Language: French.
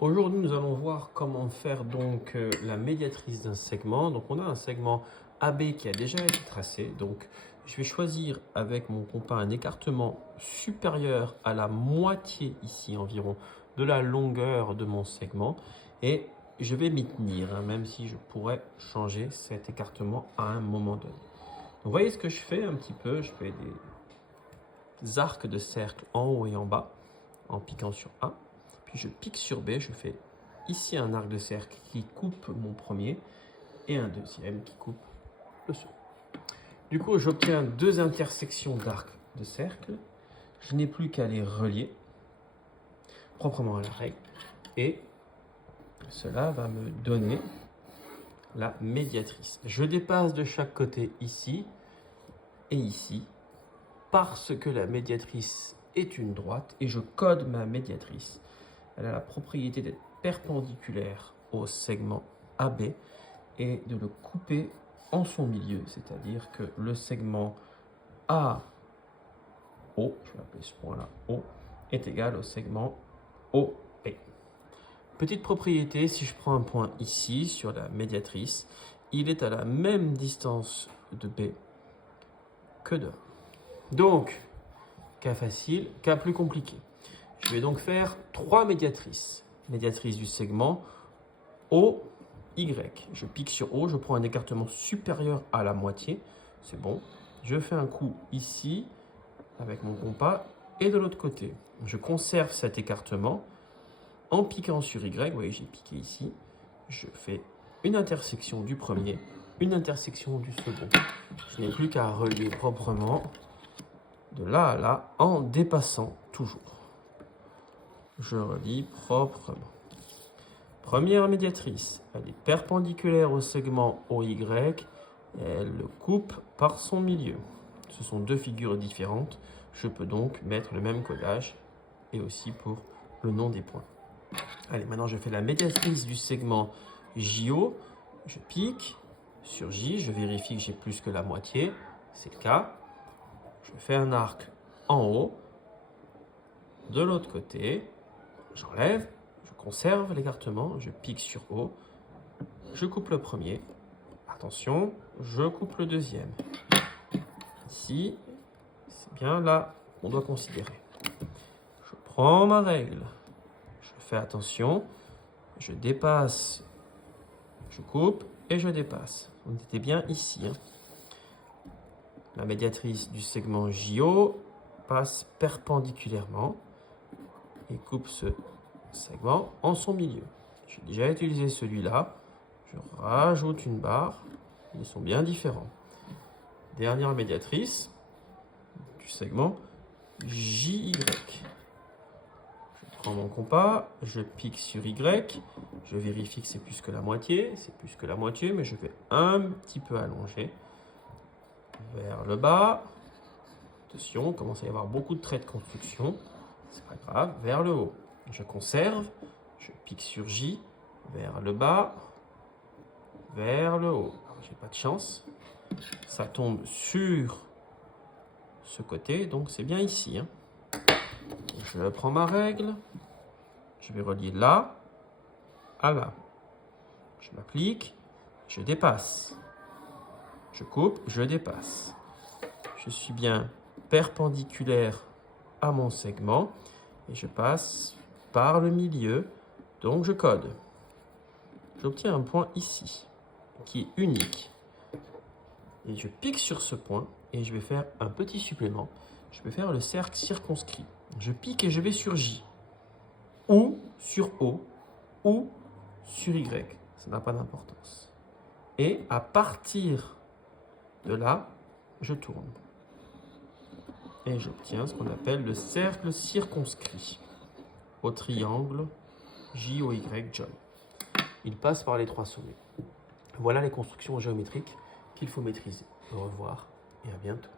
Aujourd'hui, nous allons voir comment faire donc la médiatrice d'un segment. Donc, on a un segment AB qui a déjà été tracé. Donc, je vais choisir avec mon compas un écartement supérieur à la moitié ici environ de la longueur de mon segment et je vais m'y tenir, même si je pourrais changer cet écartement à un moment donné. Donc, vous voyez ce que je fais un petit peu. Je fais des arcs de cercle en haut et en bas en piquant sur A. Puis je pique sur B, je fais ici un arc de cercle qui coupe mon premier et un deuxième qui coupe le second. Du coup, j'obtiens deux intersections d'arcs de cercle. Je n'ai plus qu'à les relier proprement à la règle et cela va me donner la médiatrice. Je dépasse de chaque côté ici et ici parce que la médiatrice est une droite et je code ma médiatrice. Elle a la propriété d'être perpendiculaire au segment AB et de le couper en son milieu, c'est-à-dire que le segment AO, je vais appeler ce point-là O, est égal au segment OP. Petite propriété, si je prends un point ici sur la médiatrice, il est à la même distance de B que de A. Donc, cas facile, cas plus compliqué. Je vais donc faire trois médiatrices. Médiatrice du segment OY. Je pique sur O, je prends un écartement supérieur à la moitié. C'est bon. Je fais un coup ici avec mon compas et de l'autre côté. Je conserve cet écartement en piquant sur Y. Vous voyez, j'ai piqué ici. Je fais une intersection du premier, une intersection du second. Je n'ai plus qu'à relier proprement de là à là en dépassant toujours. Je relie proprement. Première médiatrice, elle est perpendiculaire au segment OY et elle le coupe par son milieu. Ce sont deux figures différentes. Je peux donc mettre le même codage et aussi pour le nom des points. Allez, maintenant je fais la médiatrice du segment JO. Je pique sur J, je vérifie que j'ai plus que la moitié. C'est le cas. Je fais un arc en haut. De l'autre côté, j'enlève. Je conserve l'écartement, je pique sur O, je coupe le premier, attention, je coupe le deuxième. Ici, c'est bien là qu'on doit considérer. Je prends ma règle, je fais attention, je dépasse, je coupe et je dépasse. On était bien ici. La médiatrice du segment JO passe perpendiculairement et coupe ce segment en son milieu. J'ai déjà utilisé celui-là. Je rajoute une barre. Ils sont bien différents. Dernière médiatrice du segment JY. Je prends mon compas, je pique sur Y. Je vérifie que c'est plus que la moitié. C'est plus que la moitié, mais je vais un petit peu allonger vers le bas. Attention, il commence à y avoir beaucoup de traits de construction. C'est pas grave. Vers le haut. Je conserve. Je pique sur J, vers le bas, vers le haut. J'ai pas de chance. Ça tombe sur ce côté, donc c'est bien ici. Je prends ma règle. Je vais relier là à là. Je m'applique. Je dépasse. Je coupe, je dépasse. Je suis bien perpendiculaire à mon segment et je passe par le milieu. Donc je code. J'obtiens un point ici, qui est unique. Et je pique sur ce point et je vais faire un petit supplément. Je vais faire le cercle circonscrit. Je pique et je vais sur J. Ou sur O. Ou sur Y. Ça n'a pas d'importance. Et à partir de là, je tourne. Et j'obtiens ce qu'on appelle le cercle circonscrit au triangle JOY join. Il passe par les trois sommets. Voilà les constructions géométriques qu'il faut maîtriser. Au revoir et à bientôt.